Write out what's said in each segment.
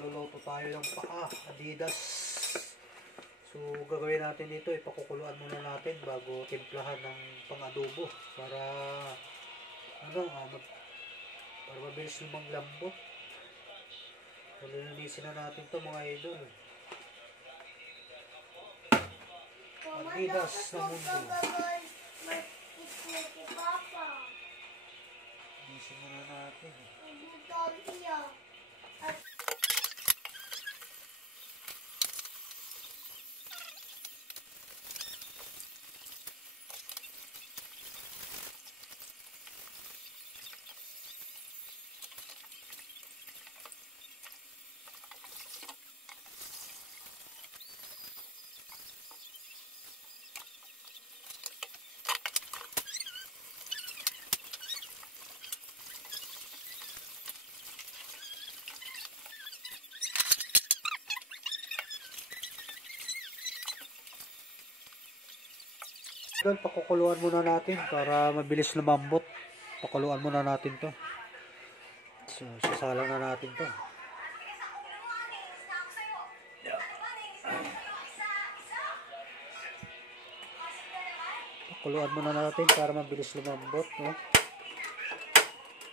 Magluluto tayo ng paa, Adidas. So gagawin natin dito, ipakukuluan muna natin bago timplahan ng pang-adobo para para mabilis lumanglambot. Lilinisin na natin to mga idol. Adidas na mundo. Lilinisin muna natin. Doon, pakukuluan muna natin para mabilis lumambot. Pakuluan muna natin to. So, sasalang na natin to. Pakuluan muna natin para mabilis lumambot. No?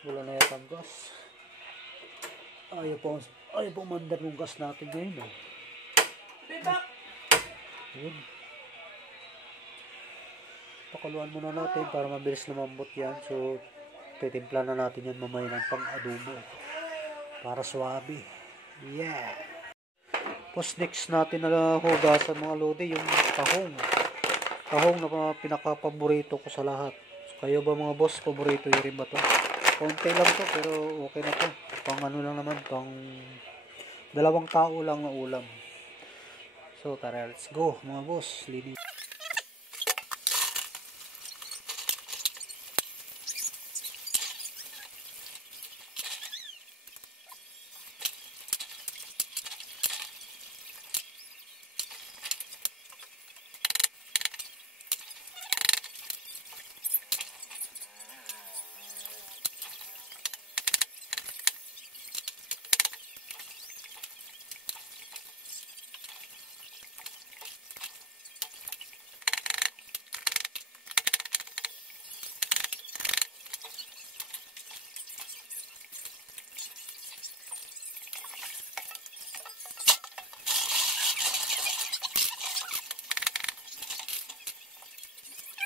Wala na yata ang gas. Ayaw po mandar ng gas natin ngayon. Yun. Pakuluan muna natin para mabilis lumambot yan. So, titimpla na natin yan mamaya ng pang-adobo para swabe. Yeah! Tapos next natin na hugasan mga lodi, yung tahong. Tahong na pinaka-paborito ko sa lahat. So, kayo ba mga boss, paborito yun rin ba to? Konti lang to pero okay na to. Pang ano lang naman, pang 2 tao lang na ulam. So tara, let's go mga boss. Linis.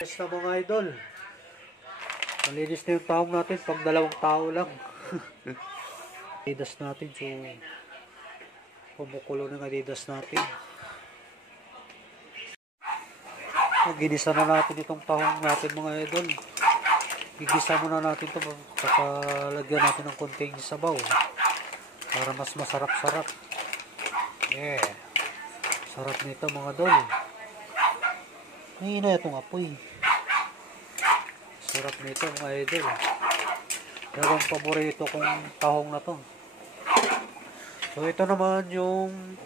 Yes na mga idol. Malinis na yung tahong natin pang 2 tao lang. Adidas natin. So, pumukulo ng Adidas natin. Ginisa na natin itong tahong natin mga idol. Gigisa muna natin ito. Kapalagyan natin ng konting sabaw. Para mas masarap-sarap. Yeah. Sarap nito mga idol. Ngayon na itong apoy. Sarap nito mga idol. Talagang paborito kong tahong na to. So ito naman yung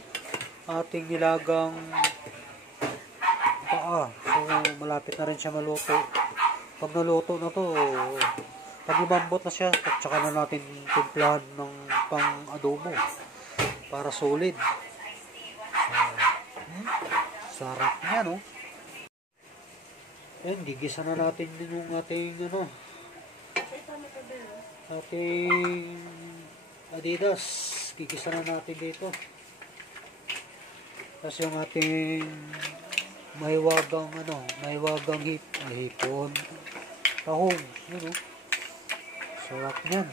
ating nilagang paa. So malapit na rin siya maluto. Pag naluto na to, pag lumambot na siya, tsaka na natin timplahan ng pang adobo para solid. Sarap niya, no? Yan, gigisa na natin din yung ating ating Adidas. Gigisa na natin dito. Tapos yung ating mahiwagang hipon. Tahong, yun o. Sarap yan.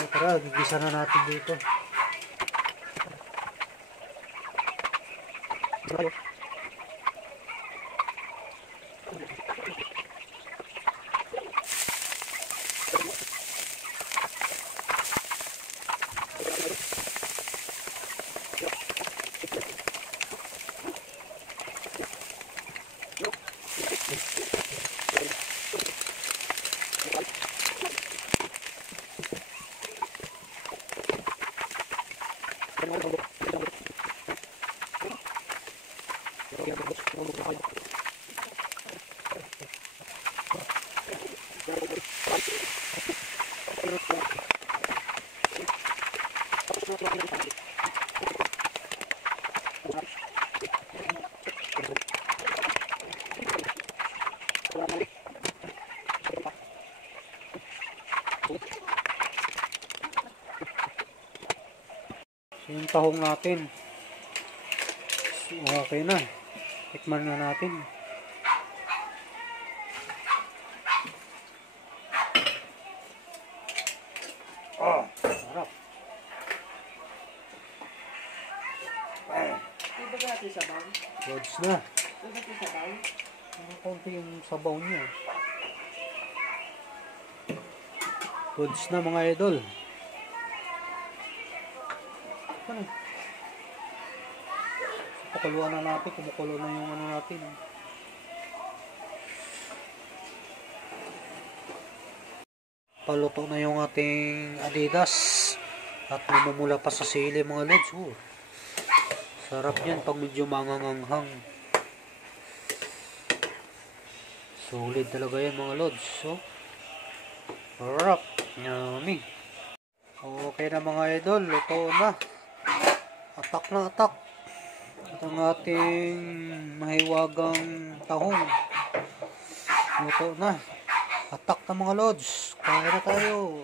So, tara, gigisa na natin dito. Yung tahong natin. Okay na. Tikman na natin. Sarap. Iba ba natin sabaw? Goods na. Iba natin sabaw? Konti yung sabaw niya. Goods na mga idol. Ano? Pakuluan na natin. Kumukulo na yung ano natin. Paluto na yung ating Adidas. At namumula pa sa sili mga lods. Sarap yan pag medyo manganganghang. Solid talaga yan mga lods. So, sarap. Yummy. Okay na mga idol. Luto na. Atak na atak. At ang ating mahiwagang tahong. Luto na. Atak na mga lods. Kaya na tayo.